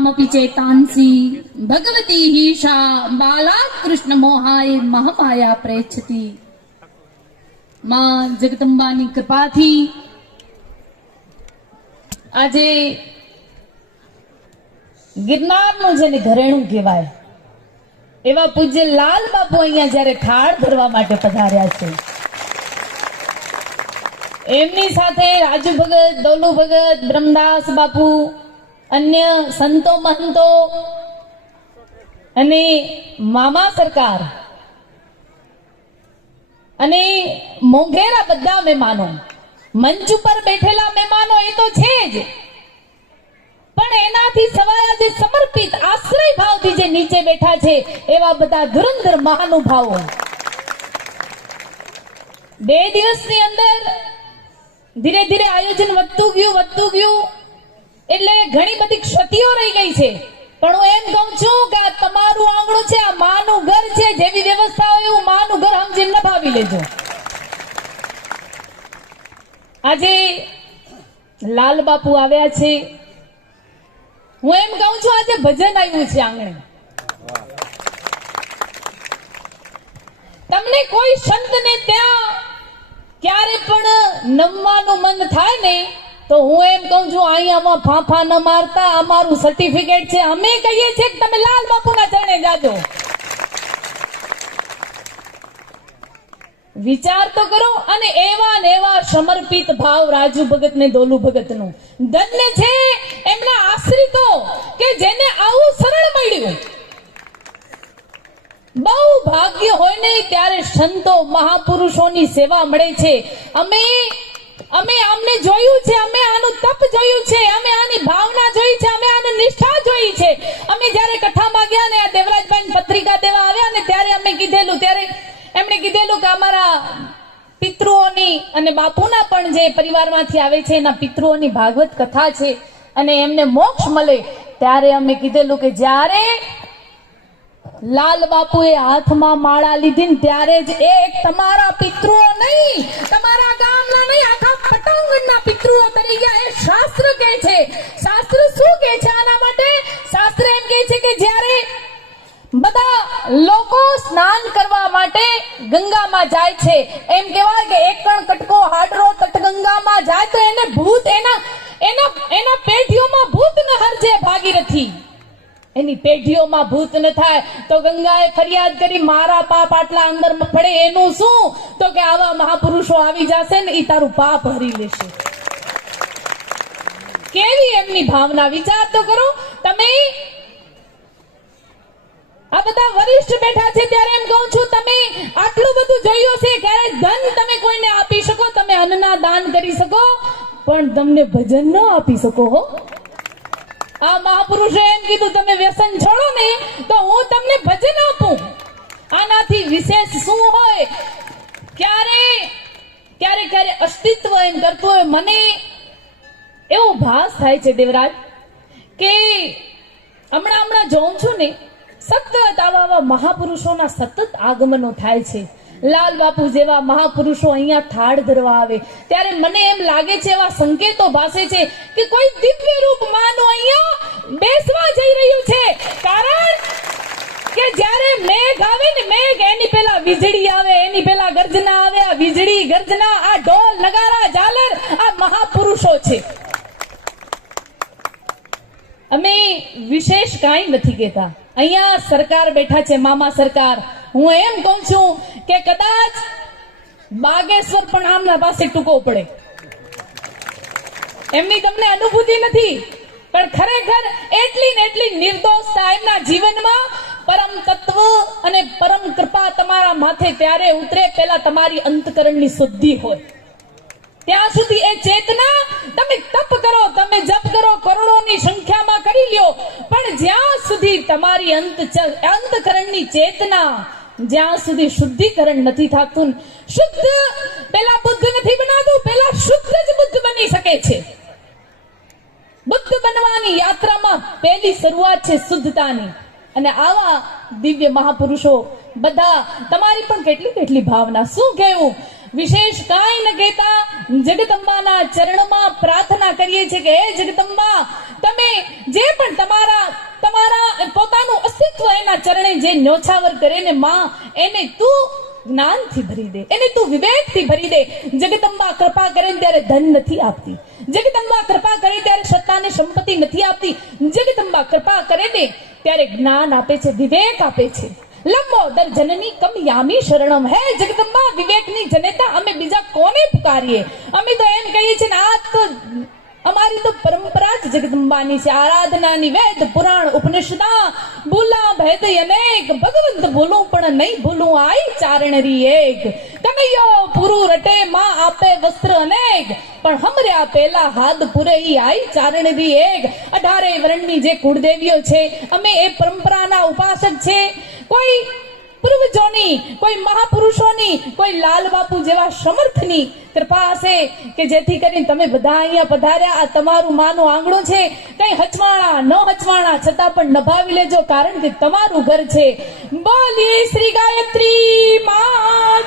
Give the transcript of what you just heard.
સતામપી ચેતાંસી ભગવતી હિષા બાલા કૃષ્ણ મોહાય મહામાયા પ્રેચ્છતી માં જગદંબાની કૃપાથી આજે ગિરનારનું જેને ઘરેણું કહેવાય, એવા પૂજ્ય લાલ બાપુ અહીંયા જ્યારે ખાડ ભરવા માટે પધાર્યા છે. એમની સાથે રાજુ ભગત દોલુ ભગત બ્રહ્મદાસ બાપુ અન્ય સંતો મહંતો અને મામા સરકાર અને મોંઘેરા બધા મહેમાનો. મંચ ઉપર બેઠેલા મહેમાનો એ તો છે જ. પણ એનાથી સવાયા જે સમર્પિત આશ્રય ભાવથી જે નીચે બેઠા છે, એવા બધા ધુરંધર મહાનુભાવો. બે દિવસની અંદર ધીરે ધીરે આયોજન વધતું ગયું વધતું ગયું. એટલે ઘણી બધી ક્ષતિઓ રહી ગઈ છે. પણ હું એમ કહું છું કે આ તમારું આંગણું છે, આ માનું ઘર છે, જેવી વ્યવસ્થા હોય એવું માનું ઘર સમજીને નભાવી લેજો. આજે લાલ બાપુ આવ્યા છે. હું એમ કહું છું આજે ભજન આવ્યું છે આંગણે. તમને કોઈ સંતને ત્યાં ક્યારે પણ નમવાનું મન થાય ને તો હું એમ કહું છું, અહીંયામાં ફાંફા ન મારતા અમારું સર્ટિફિકેટ છે. અમે કહીએ છીએ કે તમે લાલ બાપુના ચરણે જાજો. વિચાર તો કરો અને એવા ને એવા સમર્પિત ભાવ રાજુ ભગત ને દોલુ ભગતનું. ધન્ય છે એમના આશ્રિતો કે જેને આવું સરળ મળ્યું. બહુ ભાગ્ય હોય ને ત્યારે સંતો મહાપુરુષોની સેવા મળે છે. અમે અમે અમને જોયું છે, અમે આનું તપ જોયું છે, અમે આની ભાવના જોઈ છે, અમે આની નિષ્ઠા જોઈ છે. અમે જ્યારે કથામાં ગયા ને, આ દેવરાજભાઈ પત્રિકા દેવા આવ્યા ને, ત્યારે અમે કીધેલું, ત્યારે એમણે કીધેલું કે અમારા પિતૃઓની અને બાપુના પણ જે પરિવારમાંથી આવે છે, એના પિતૃઓની ભાગવત કથા છે, અને એમને મોક્ષ મળે, ત્યારે અમે કીધેલું કે જ્યારે લાલ બાપુએ હાથમાં માળા લીધી ને ત્યારે જ એક તમારા પિતૃઓ નહીં, તમારા ગામના નહીં, આખા પટાંગણના પિતૃઓ તરી ગયા. એ શાસ્ત્ર કહે છે. શાસ્ત્ર શું કહે છે આના માટે? શાસ્ત્ર એમ કહે છે કે જ્યારે બધા લોકો સ્નાન કરવા માટે ગંગામાં જાય છે, એમ કહેવાય કે એક કણ કટકો, હાડરો, તટગંગામાં જાય તો એને ભૂત, એના એના એના પેઢીઓમાં ભૂત ન હરજે ભાગીરથી એની પેઢીઓમાં ભૂત ન થાય. તો ગંગાએ ફરિયાદ કરી, મારા પાપ આટલા અંદર પડે, એનું શું? તો કે, આવા મહાપુરુષો આવી જશે ને એ તારું પાપ હરી લેશે. કેવી એમની ભાવના? વિચાર તો કરો. તમે આ બધા વરિષ્ઠ બેઠા છે ત્યારે એમ કહું છું, તમે આટલું બધું જોયું છે ક્યારે ધન તમે કોઈને આપી શકો? તમે અન્નના દાન કરી શકો, પણ તમને ભજન ન આપી શકો, હો. આ મહાપુરુષે એમ કીધું, તમે વ્યસન છોડો ને, તો હું તમને ભજન આપું. આનાથી વિશેષ શું હોય? ક્યારે ક્યારે ક્યારે અસ્તિત્વ એમ કરતું હોય? મને એવો ભાસ થાય છે દેવરાજ, કે હમણાં હમણાં જોઉં છું ને, સતત આવા આવા મહાપુરુષોના સતત આગમનો થાય છે. લાલ બાપુ જેવા મહાપુરુષો અહીંયા થાળ ધરવા આવે. ત્યારે મને એમ લાગે છે, એવા સંકેતો ભાસે છે કે કોઈ દિવ્ય રૂપ માનો અહીંયા બેસવા જઈ રહ્યું છે. કારણ કે જ્યારે મેઘ આવે ને, મેઘ એની પેલા વીજળી આવે, એની પેલા ગર્જના આવે, આ વીજળી, ગર્જના, આ ઢોલ, નગારા, ઝાલર, આ મહાપુરુષો છે. અમે વિશેષ કાંઈ નથી કહેતા. અહીંયા સરકાર બેઠા છે, મામા સરકાર. હું એમ કહું છું કે કદાચ બાગેશ્વર પણ આમના પાસે ટૂંકો પડે. એમની તમને અનુભૂતિ નથી, પણ ખરેખર એટલી ને એટલી નિર્દોષતા એમના જીવનમાં પરમ તત્વ અને પરમ કૃપા તમારા માથે ત્યારે ઉતરે પેલા તમારી અંતકરણની શુદ્ધિ હોય. ત્યાં સુધી એ ચેતના તમે તપ કરો, તમે જપ કરો, કરોડોની સંખ્યામાં કરી લ્યો, પણ જ્યાં સુધી તમારી અંત અંતકરણની ચેતના જ્યાં સુધી શુદ્ધિકરણ નથી થતું શુદ્ધ પેલા બુદ્ધ નથી બનાતું, પેલા શુદ્ધ જ બુદ્ધ બની શકે છે. બુદ્ધ બનવાની યાત્રામાં પહેલી શરૂઆત છે શુદ્ધતાની. અને આવા દિવ્ય મહાપુરુષો બધા તમારી પણ કેટલી કેટલી ભાવના. શું કહેવું? વિશેષ કાંઈ ન કહેતા, જગદંબાના ચરણમાં પ્રાર્થના કરીએ છીએ કે, હે જગદંબા, તમે જે પણ તમારા ચરણે જે કરે ને માં, એને તું જ્ઞાનથી ભરી દે. એને તું વિવેકથી ભરી દે. જગદંબા કૃપા કરે ત્યારે ધન નથી આપતી. જગદંબા કૃપા કરે ત્યારે સત્તા ને સંપત્તિ નથી આપતી. જગદંબા કૃપા કરે ને ત્યારે જ્ઞાન આપે છે, વિવેક આપે છે. લંબોદર જનની કમ યામી શરણમ. હે જગદંબા, વિવેકની જનેતા અમે બીજા કોને પુકારીએ? અમે તો એમ કહીએ છીએ ને, આ તો અમારી તો પરંપરા જ જગદંબાની છે. આરાધનાની વેદ, પુરાણ, ઉપનિષદા. ભૂલા ભેદ અનેક. ભગવંત ભૂલું પણ નહીં ભૂલું આઈ ચારણરી એક. કનૈયો પુરુ રટે, માં આપે વસ્ત્ર અનેક. પણ હમર્યા પેલા હાથ પુરે ઈ આઈ ચારણરી એક. અઢારે વર્ણની જે કુળદેવીઓ છે, અમે એ પરંપરાના ઉપાસક છે. કોઈ પૂર્વજોની, કોઈ મહાપુરુષોની, કોઈ લાલ બાપુ જેવા સમર્થની કૃપા હશે કે જેથી કરીને તમે બધા અહીંયા પધાર્યા, આ તમારું માનું આંગણું છે. કઈ હચવાણા, ન હચવાણા, છતાં પણ નભાવી લેજો, કારણ કે તમારું ઘર છે. બોલી શ્રી ગાયત્રી મા